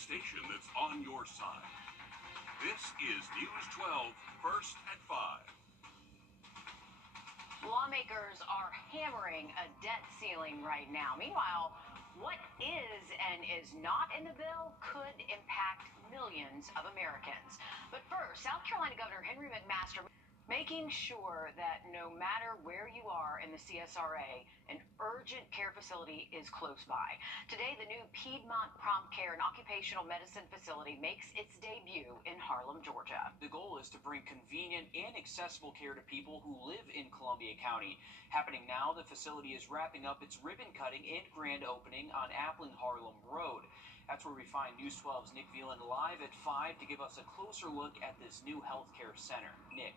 station that's on your side. This is News 12, First at 5. Lawmakers are hammering a debt ceiling right now. Meanwhile, what is and is not in the bill could impact millions of Americans. But first, South Carolina Governor Henry McMaster making sure that no matter where you are in the CSRA, an urgent care facility is close by. Today, the new Piedmont Prompt Care and Occupational Medicine facility makes its debut in Harlem, Georgia. The goal is to bring convenient and accessible care to people who live in Columbia County. Happening now, the facility is wrapping up its ribbon cutting and grand opening on Appling Harlem Road. That's where we find News 12's Nick Veland live at 5 to give us a closer look at this new healthcare center. Nick.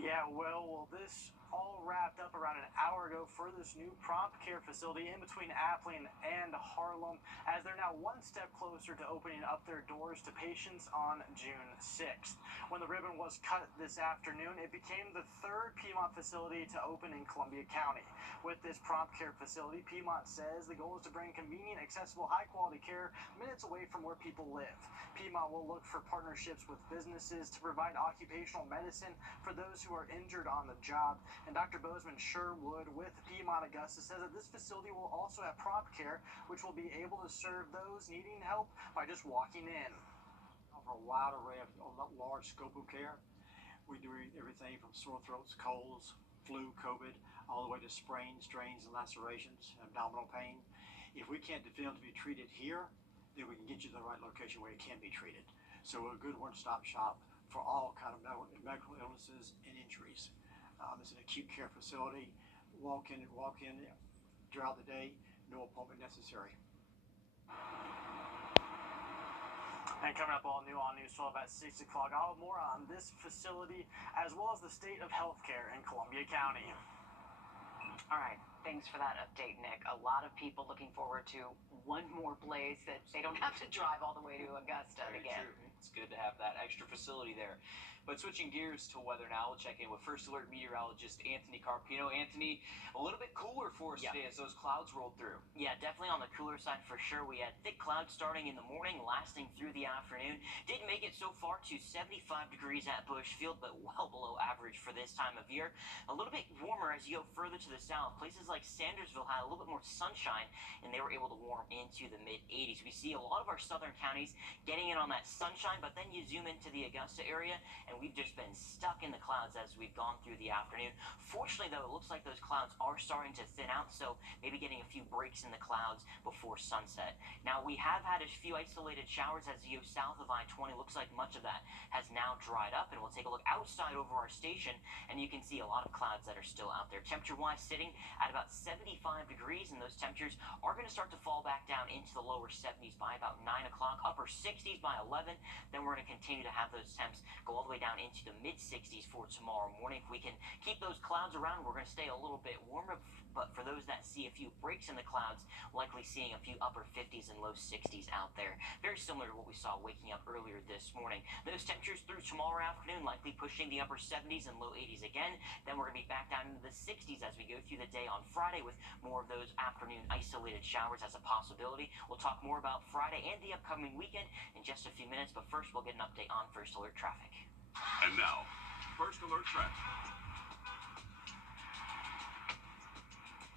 Yeah, well, this all wrapped up around an hour ago for this new prompt care facility in between Appling and Harlem, as they're now one step closer to opening up their doors to patients on June 6th. When the ribbon was cut this afternoon, it became the third Piedmont facility to open in Columbia County. With this prompt care facility, Piedmont says the goal is to bring convenient, accessible, high-quality care minutes away from where people live. Piedmont will look for partnerships with businesses to provide occupational medicine for those who are injured on the job. And Dr. Bozeman Sherwood with Piedmont Augusta says that this facility will also have prompt care, which will be able to serve those needing help by just walking in. Offer a wide array of large scope of care. We do everything from sore throats, colds, flu, COVID, all the way to sprains, strains, and lacerations, abdominal pain. If we can't get them to be treated here, then we can get you to the right location where it can be treated. So we're a good one-stop shop for all kind of medical illnesses and injuries. It's an acute care facility. Walk in throughout the day, no appointment necessary. And coming up all new on News 12 at 6 o'clock, I'll have more on this facility as well as the state of healthcare in Columbia County. All right. Thanks for that update, Nick. A lot of people looking forward to one more place that they don't have to drive all the way to Augusta to get. True. It's good to have that extra facility there. But switching gears to weather now, we'll check in with First Alert meteorologist Anthony Carpino. Anthony, a little bit cooler for us today as those clouds rolled through. Yeah, definitely on the cooler side for sure. We had thick clouds starting in the morning, lasting through the afternoon. Didn't make it so far to 75 degrees at Bushfield, but well below average for this time of year. A little bit warmer as you go further to the south. Places like Sandersville had a little bit more sunshine, and they were able to warm into the mid-80s. We see a lot of our southern counties getting in on that sunshine, but then you zoom into the Augusta area, and we've just been stuck in the clouds as we've gone through the afternoon. Fortunately, though, it looks like those clouds are starting to thin out, so maybe getting a few breaks in the clouds before sunset. Now, we have had a few isolated showers as you go south of I-20. Looks like much of that has now dried up, and we'll take a look outside over our station, and you can see a lot of clouds that are still out there. Temperature-wise, sitting at about 75 degrees, and those temperatures are going to start to fall back down into the lower 70s by about 9 o'clock, upper 60s by 11. Then we're going to continue to have those temps go all the way down into the mid-60s for tomorrow morning. If we can keep those clouds around, we're going to stay a little bit warmer. But for those that see a few breaks in the clouds, likely seeing a few upper 50s and low 60s out there. Very similar to what we saw waking up earlier this morning. Those temperatures through tomorrow afternoon likely pushing the upper 70s and low 80s again. Then we're going to be back down into the 60s as we go through the day on Friday with more of those afternoon isolated showers as a possibility. We'll talk more about Friday and the upcoming weekend in just a few minutes, but first we'll get an update on First Alert traffic. And now, First Alert traffic.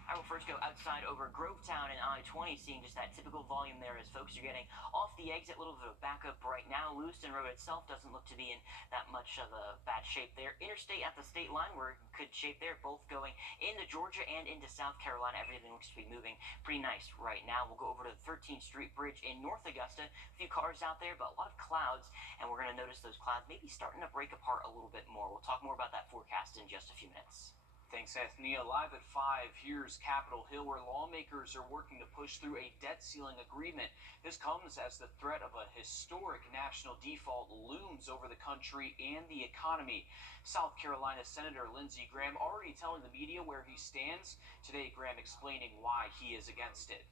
I will first go outside over Grovetown and I-20, seeing just that typical volume there as folks are getting off the exit. A little bit of backup right now. Lewiston Road itself doesn't look to be in that much of a bad shape there. Interstate at the state line, we're in good shape there, both going into Georgia and into South Carolina. Everything looks to be moving pretty nice right now. We'll go over to the 13th Street Bridge in North Augusta. A few cars out there, but a lot of clouds, and we're going to notice those clouds maybe starting to break apart a little bit more. We'll talk more about that forecast in just a few minutes. Thanks, Anthony. Live at 5, here's Capitol Hill, where lawmakers are working to push through a debt ceiling agreement. This comes as the threat of a historic national default looms over the country and the economy. South Carolina Senator Lindsey Graham already telling the media where he stands. Today, Graham explaining why he is against it.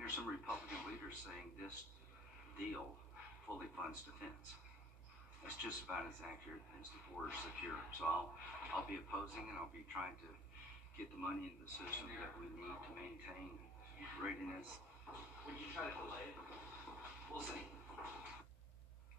There's some Republican leaders saying this deal fully funds defense. That's just about as accurate as the border secure. So I'll be opposing, and I'll be trying to get the money into the system that we need to maintain readiness Would you try to delay it? We'll see.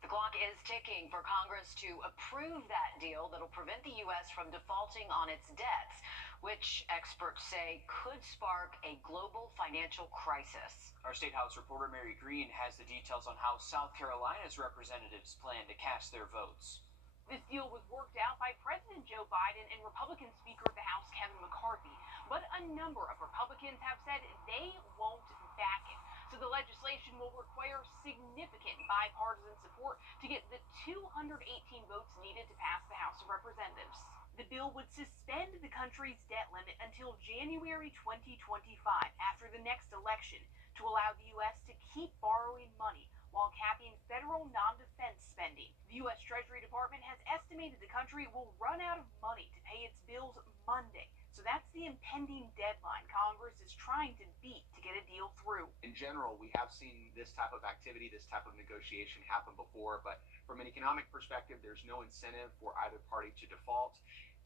The clock is ticking for Congress to approve that deal that'll prevent the U.S. from defaulting on its debts, which experts say could spark a global financial crisis. Our State House reporter Mary Green has the details on how South Carolina's representatives plan to cast their votes. This deal was worked out by President Joe Biden and Republican Speaker of the House Kevin McCarthy, but a number of Republicans have said they won't back it. So the legislation will require significant bipartisan support to get the 218 votes needed to pass the House of Representatives. The bill would suspend the country's debt limit until January 2025, after the next election, to allow the U.S. to keep borrowing money while capping federal non-defense spending. The U.S. Treasury Department has estimated the country will run out of money to pay its bills Monday. So that's the impending deadline Congress is trying to beat to get a deal through. In general, we have seen this type of activity, this type of negotiation happen before, but from an economic perspective, there's no incentive for either party to default.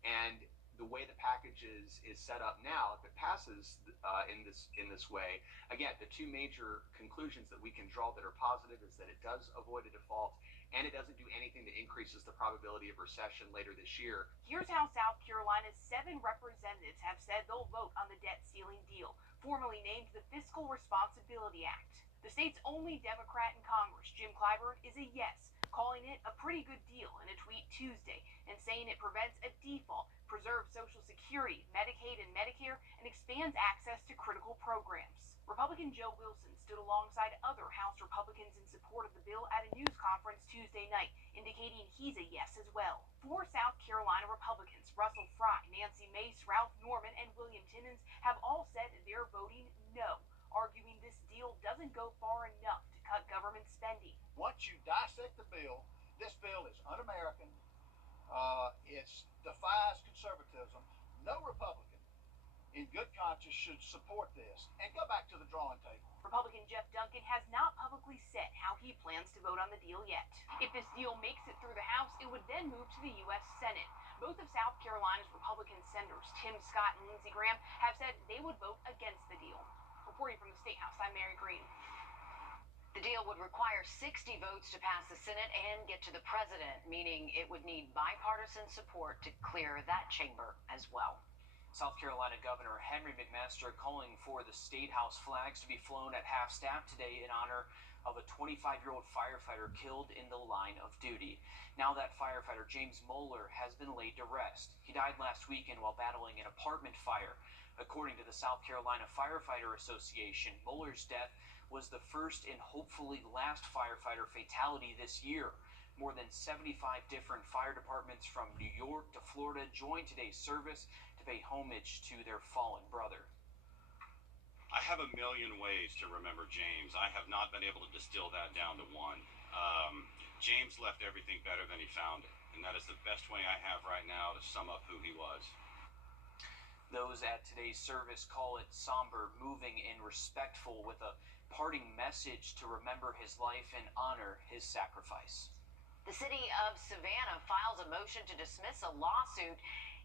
And the way the package is set up now, if it passes in this way, again, the two major conclusions that we can draw that are positive is that it does avoid a default, and it doesn't do anything that increases the probability of recession later this year. Here's how South Carolina's 7 representatives have said they'll vote on the debt ceiling deal, formerly named the Fiscal Responsibility Act. The state's only Democrat in Congress, Jim Clyburn, is a yes, calling it a pretty good deal in a tweet Tuesday and saying it prevents a default, preserves Social Security, Medicaid, and Medicare, and expands access to critical programs. Republican Joe Wilson stood alongside other House Republicans in support of the bill at a news conference Tuesday night, indicating he's a yes as well. 4 South Carolina Republicans, Russell Fry, Nancy Mace, Ralph Norman, and William Timmons, have all said they're voting no, arguing this deal doesn't go far enough to cut government spending. Once you dissect the bill, this bill is un-American. It defies conservatism. No Republican in good conscience should support this and go back to the drawing table. Republican Jeff Duncan has not publicly said how he plans to vote on the deal yet. If this deal makes it through the House, it would then move to the U.S. Senate. Both of South Carolina's Republican senators, Tim Scott and Lindsey Graham, have said they would vote against the deal. Reporting from the State House, I'm Mary Green. The deal would require 60 votes to pass the Senate and get to the president, meaning it would need bipartisan support to clear that chamber as well. South Carolina Governor Henry McMaster calling for the State House flags to be flown at half-staff today in honor of a 25-year-old firefighter killed in the line of duty. Now that firefighter, James Moeller, has been laid to rest. He died last weekend while battling an apartment fire. According to the South Carolina Firefighter Association, Moeller's death was the first and hopefully last firefighter fatality this year. More than 75 different fire departments from New York to Florida joined today's service to pay homage to their fallen brother. I have a million ways to remember James. I have not been able to distill that down to one. James left everything better than he found it, and that is the best way I have right now to sum up who he was. Those at today's service call it somber, moving, and respectful, with a parting message to remember his life and honor his sacrifice. The city of Savannah files a motion to dismiss a lawsuit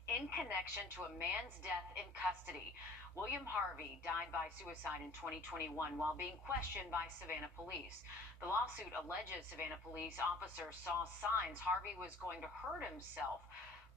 in connection to a man's death in custody. William Harvey died by suicide in 2021 while being questioned by Savannah police. The lawsuit alleges Savannah police officers saw signs Harvey was going to hurt himself,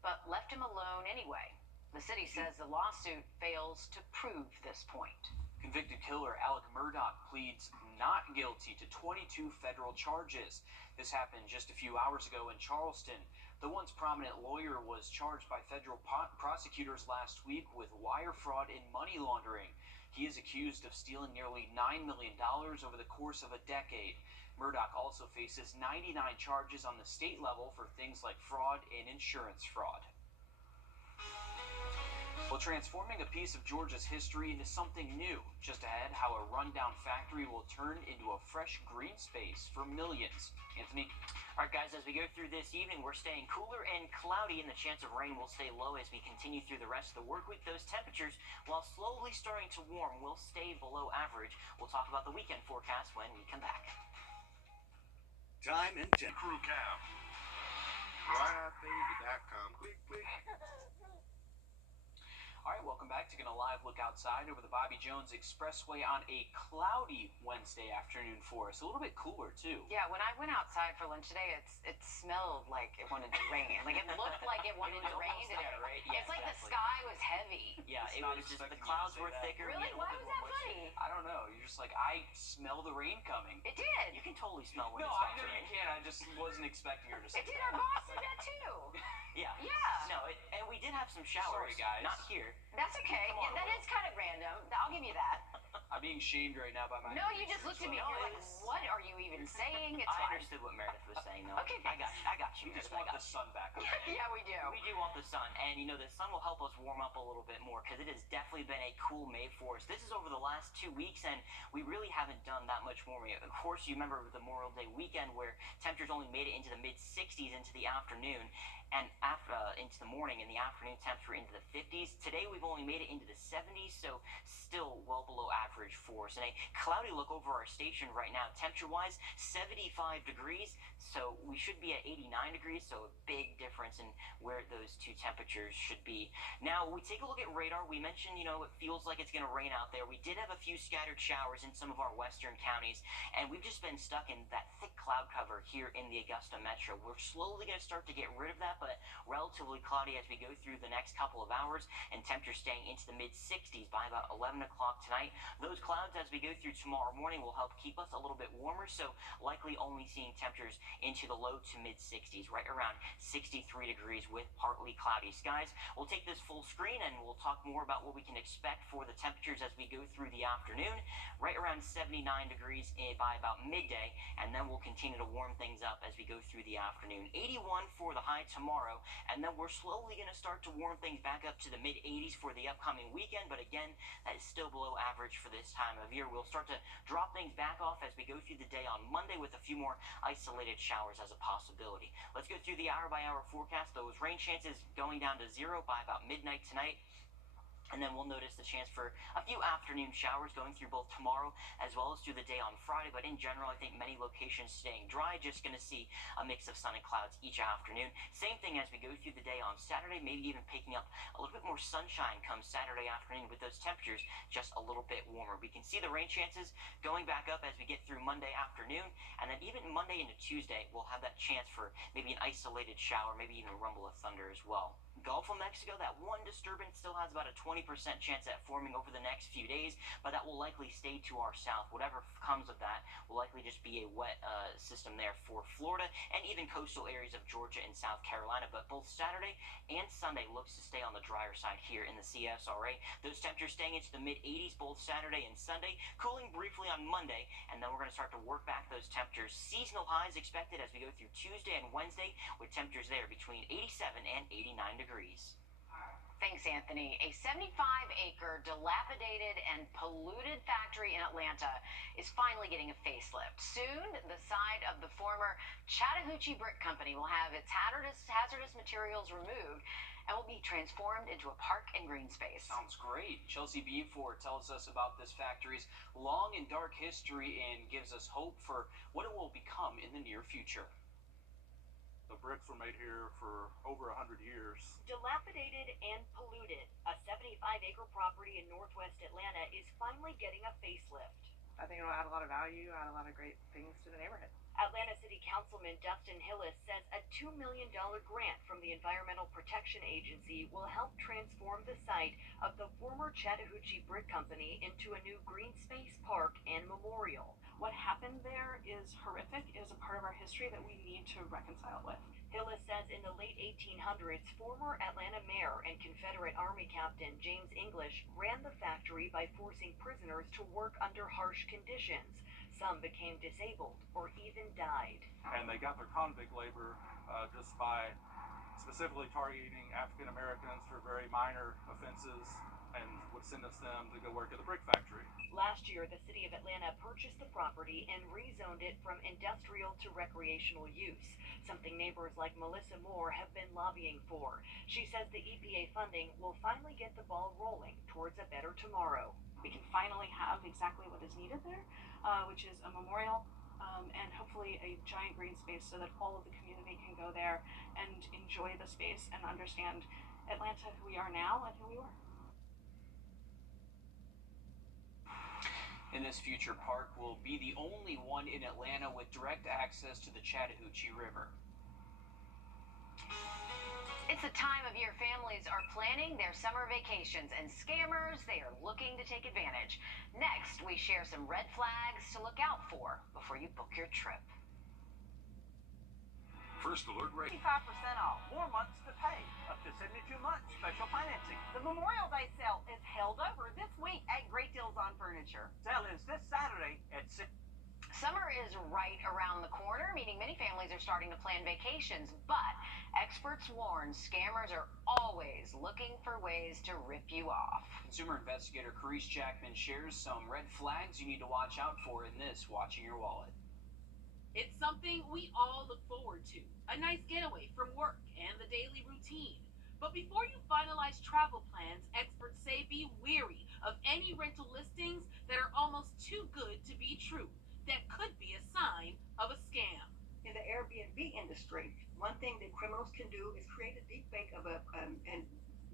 but left him alone anyway. The city says the lawsuit fails to prove this point. Convicted killer Alec Murdaugh pleads not guilty to 22 federal charges. This happened just a few hours ago in Charleston. The once prominent lawyer was charged by federal prosecutors last week with wire fraud and money laundering. He is accused of stealing nearly $9 million over the course of a decade. Murdaugh also faces 99 charges on the state level for things like fraud and insurance fraud. Well, transforming a piece of Georgia's history into something new. Just ahead, how a rundown factory will turn into a fresh green space for millions. Anthony? All right, guys, as we go through this evening, we're staying cooler and cloudy, and the chance of rain will stay low as we continue through the rest of the work week. Those temperatures, while slowly starting to warm, will stay below average. We'll talk about the weekend forecast when we come back. Time and crew cab. RideBaby.com. Quick. All right, welcome back. Taking a live look outside over the Bobby Jones Expressway on a cloudy Wednesday afternoon for us. A little bit cooler, too. Yeah, when I went outside for lunch today, it smelled like it wanted to rain. Like it looked like it wanted to rain today. There, right? Yeah, It's like exactly. the sky was heavy. Yeah, It's it not was just the expecting you to clouds say were that. thicker. Really? we had a Why little was bit that more moisture. funny? I don't know. You're just like, I smell the rain coming. It did. You can totally smell when No, it I stops know you raining. can. I just wasn't expecting her to say It did. that. Our boss did that too. Yeah. Yeah. No, and we did have some showers. Sorry, guys. Not here. That's okay. Come on, Yeah, that Will. is kind of random. I'll give you that. I'm being shamed right now by my. No, you just looked at me. No, You're like, it's- what are you even saying? It's I fine. understood what Meredith was saying, though. Okay, I got you. We just Meredith, I want got the you. sun back. Okay? Yeah, we do. We do want the sun, and the sun will help us warm up a little bit more because it has definitely been a cool May for us. This is over the last 2 weeks, and we really haven't done that much warming. Of course, you remember the Memorial Day weekend where temperatures only made it into the mid 60s into the afternoon, and after into the morning, and the afternoon temps were into the 50s. Today, we've only made it into the 70s, so still well below average for us. And a cloudy look over our station right now, temperature-wise, 75 degrees. So we should be at 89 degrees, so a big difference in where those two temperatures should be. Now, we take a look at radar. We mentioned, it feels like it's going to rain out there. We did have a few scattered showers in some of our western counties, and we've just been stuck in that thick cloud cover here in the Augusta metro. We're slowly going to start to get rid of that, but relatively cloudy as we go through the next couple of hours, and temperatures staying into the mid 60s by about 11 o'clock tonight. Those clouds, as we go through tomorrow morning, will help keep us a little bit warmer, so likely only seeing temperatures into the low to mid 60s, right around 63 degrees with partly cloudy skies. We'll take this full screen and we'll talk more about what we can expect for the temperatures as we go through the afternoon, right around 79 degrees by about midday, and then we'll continue to warm things up as we go through the afternoon. 81 for the high tomorrow, and then we're slowly going to start to warm things back up to the mid 80s for the upcoming weekend, but again, that is still below average for this time of year. We'll start to drop things back off as we go through the day on Monday with a few more isolated showers as a possibility. Let's go through the hour-by-hour forecast. Those rain chances going down to 0 by about midnight tonight. And then we'll notice the chance for a few afternoon showers going through both tomorrow as well as through the day on Friday. But in general, I think many locations staying dry, just going to see a mix of sun and clouds each afternoon. Same thing as we go through the day on Saturday, maybe even picking up a little bit more sunshine come Saturday afternoon with those temperatures just a little bit warmer. We can see the rain chances going back up as we get through Monday afternoon. And then even Monday into Tuesday, we'll have that chance for maybe an isolated shower, maybe even a rumble of thunder as well. Gulf of Mexico, that one disturbance still has about a 20% chance at forming over the next few days, but that will likely stay to our south. Whatever comes of that will likely just be a wet system there for Florida and even coastal areas of Georgia and South Carolina. But both Saturday and Sunday looks to stay on the drier side here in the CSRA. Those temperatures staying into the mid 80s both Saturday and Sunday, cooling briefly on Monday, and then we're going to start to work back those temperatures. Seasonal highs expected as we go through Tuesday and Wednesday with temperatures there between 87 and 89 degrees. Thanks, Anthony. A 75-acre dilapidated and polluted factory in Atlanta is finally getting a facelift. Soon, the site of the former Chattahoochee Brick Company will have its hazardous materials removed and will be transformed into a park and green space. Sounds great. Chelsea Beanford tells us about this factory's long and dark history and gives us hope for what it will become in the near future. The bricks were made here for over 100 years. Dilapidated and polluted, a 75-acre property in northwest Atlanta is finally getting a facelift. I think it'll add a lot of value, add a lot of great things to the neighborhood. Atlanta City Councilman Dustin Hillis says a $2 million grant from the Environmental Protection Agency will help transform the site of the former Chattahoochee Brick Company into a new green space park and memorial. What happened there is horrific. It is a part of our history that we need to reconcile with. Hillis says in the late 1800s, former Atlanta mayor and Confederate Army Captain James English ran the factory by forcing prisoners to work under harsh conditions. Some became disabled or even died. And they got their convict labor just by specifically targeting African Americans for very minor offenses and would send us them to go work at the brick factory. Last year, the city of Atlanta purchased the property and rezoned it from industrial to recreational use, something neighbors like Melissa Moore have been lobbying for. She says the EPA funding will finally get the ball rolling towards a better tomorrow. We can finally have exactly what is needed there, which is a memorial and hopefully a giant green space so that all of the community can go there and enjoy the space and understand Atlanta, who we are now and who we were. And this future park will be the only one in Atlanta with direct access to the Chattahoochee River. It's the time of year families are planning their summer vacations, and scammers, they are looking to take advantage. Next, we share some red flags to look out for before you book your trip. First alert rate. 55% off, more months to pay, up to 72 months, special financing. The Memorial Day sale is held over this week at Great Deals on Furniture. Sale is this Saturday at 6. Summer is right around the corner, meaning many families are starting to plan vacations, but experts warn scammers are always looking for ways to rip you off. Consumer investigator Carice Jackman shares some red flags you need to watch out for in this Watching Your Wallet. It's something we all look forward to, a nice getaway from work and the daily routine. But before you finalize travel plans, experts say be wary of any rental listings that are almost too good to be true. That could be a sign of a scam. In the Airbnb industry, one thing that criminals can do is create a deep fake of and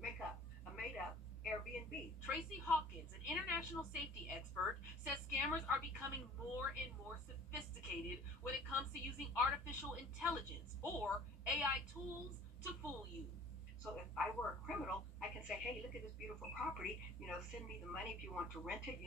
make up a made-up Airbnb. Tracy Hawkins, an international safety expert, says scammers are becoming more and more sophisticated when it comes to using artificial intelligence or AI tools to fool you. So if I were a criminal, I can say, hey, look at this beautiful property, send me the money if you want to rent it,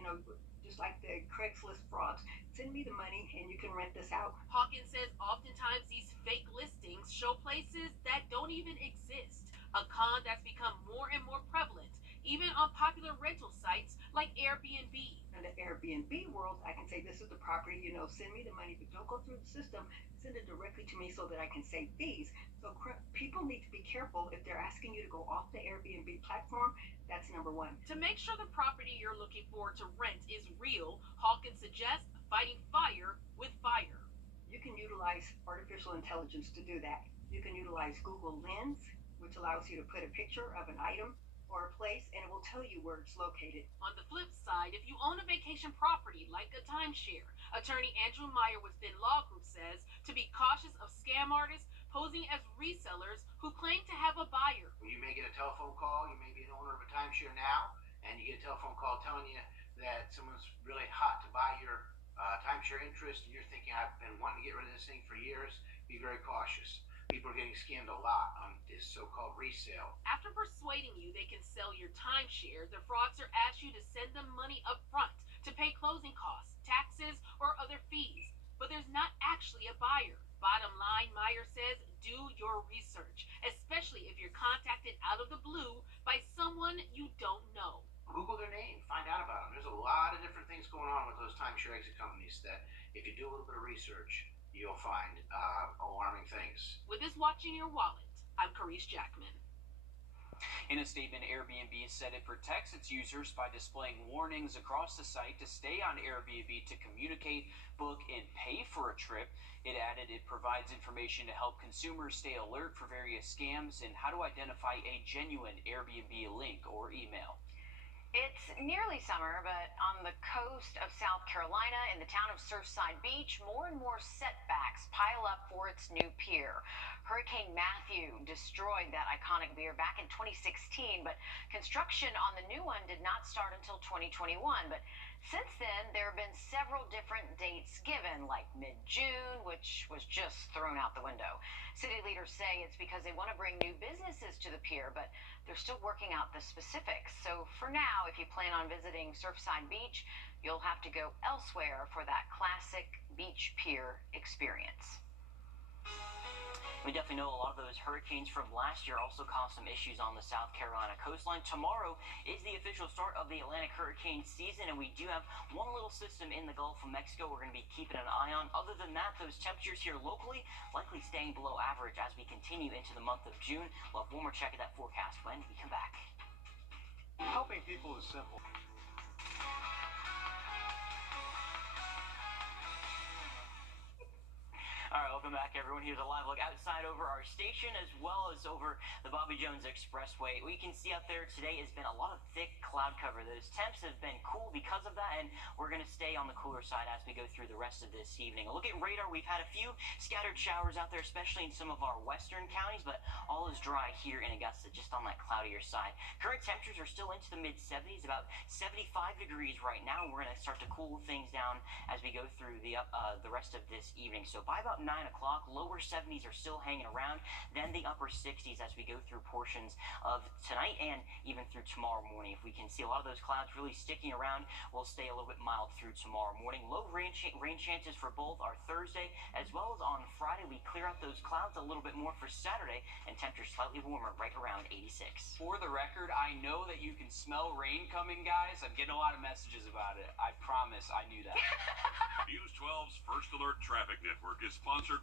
just like the Craigslist frauds. Send me the money and you can rent this out. Hawkins says oftentimes these fake listings show places that don't even exist, a con that's become more and more prevalent, even on popular rental sites like Airbnb. In the Airbnb world, I can say, this is the property, send me the money, but don't go through the system. Send it directly to me so that I can save fees. So people need to be careful if they're asking you to go off the Airbnb platform. That's number one. To make sure the property you're looking for to rent is real, Hawkins suggests fighting fire with fire. You can utilize artificial intelligence to do that. You can utilize Google Lens, which allows you to put a picture of an item or a place, and it will tell you where it's located. On the flip side, if you own a vacation property like a timeshare, attorney Andrew Meyer with Finn Law Group says to be cautious of scam artists posing as resellers who claim to have a buyer. You may get a telephone call, you may be an owner of a timeshare now, and you get a telephone call telling you that someone's really hot to buy your timeshare interest, and you're thinking, I've been wanting to get rid of this thing for years. Be very cautious. People are getting scammed a lot on this so-called resale. After persuading you they can sell your timeshare, the fraudster asks you to send them money up front to pay closing costs, taxes, or other fees. But there's not actually a buyer. Bottom line, Meyer says, do your research, especially if you're contacted out of the blue by someone you don't know. Google their name, find out about them. There's a lot of different things going on with those timeshare exit companies that if you do a little bit of research, you'll find alarming things. With this Watching Your Wallet, I'm Carice Jackman. In a statement, Airbnb said it protects its users by displaying warnings across the site to stay on Airbnb to communicate, book, and pay for a trip. It added it provides information to help consumers stay alert for various scams and how to identify a genuine Airbnb link or email. It's nearly summer, but on the coast of South Carolina, in the town of Surfside Beach, more and more setbacks pile up for its new pier. Hurricane Matthew destroyed that iconic pier back in 2016, but construction on the new one did not start until 2021. But since then, there have been several different dates given, like mid-June, which was just thrown out the window. City leaders say it's because they want to bring new businesses to the pier, but they're still working out the specifics. So for now, if you plan on visiting Surfside Beach, you'll have to go elsewhere for that classic beach pier experience. We definitely know a lot of those hurricanes from last year also caused some issues on the South Carolina coastline. Tomorrow is the official start of the Atlantic hurricane season, and we do have one little system in the Gulf of Mexico we're going to be keeping an eye on. Other than that, those temperatures here locally likely staying below average as we continue into the month of June. We'll have one more check of that forecast when we come back. Helping people is simple. All right, welcome back, everyone. Here's a live look outside over our station as well as over the Bobby Jones Expressway. What you can see out there today has been a lot of thick cloud cover. Those temps have been cool because of that, and we're going to stay on the cooler side as we go through the rest of this evening. A look at radar. We've had a few scattered showers out there, especially in some of our western counties, but all is dry here in Augusta, just on that cloudier side. Current temperatures are still into the mid-70s, about 75 degrees right now. We're going to start to cool things down as we go through the rest of this evening. So by about 9 o'clock, lower 70s are still hanging around, then the upper 60s as we go through portions of tonight and even through tomorrow morning. If we can see a lot of those clouds really sticking around, we'll stay a little bit mild through tomorrow morning. Low rain chances for both our Thursday as well as on Friday. We clear out those clouds a little bit more for Saturday, and temperatures slightly warmer, right around 86. For the record, I know that you can smell rain coming, guys. I'm getting a lot of messages about it. I promise I knew that. News 12's First Alert Traffic Network is sponsored by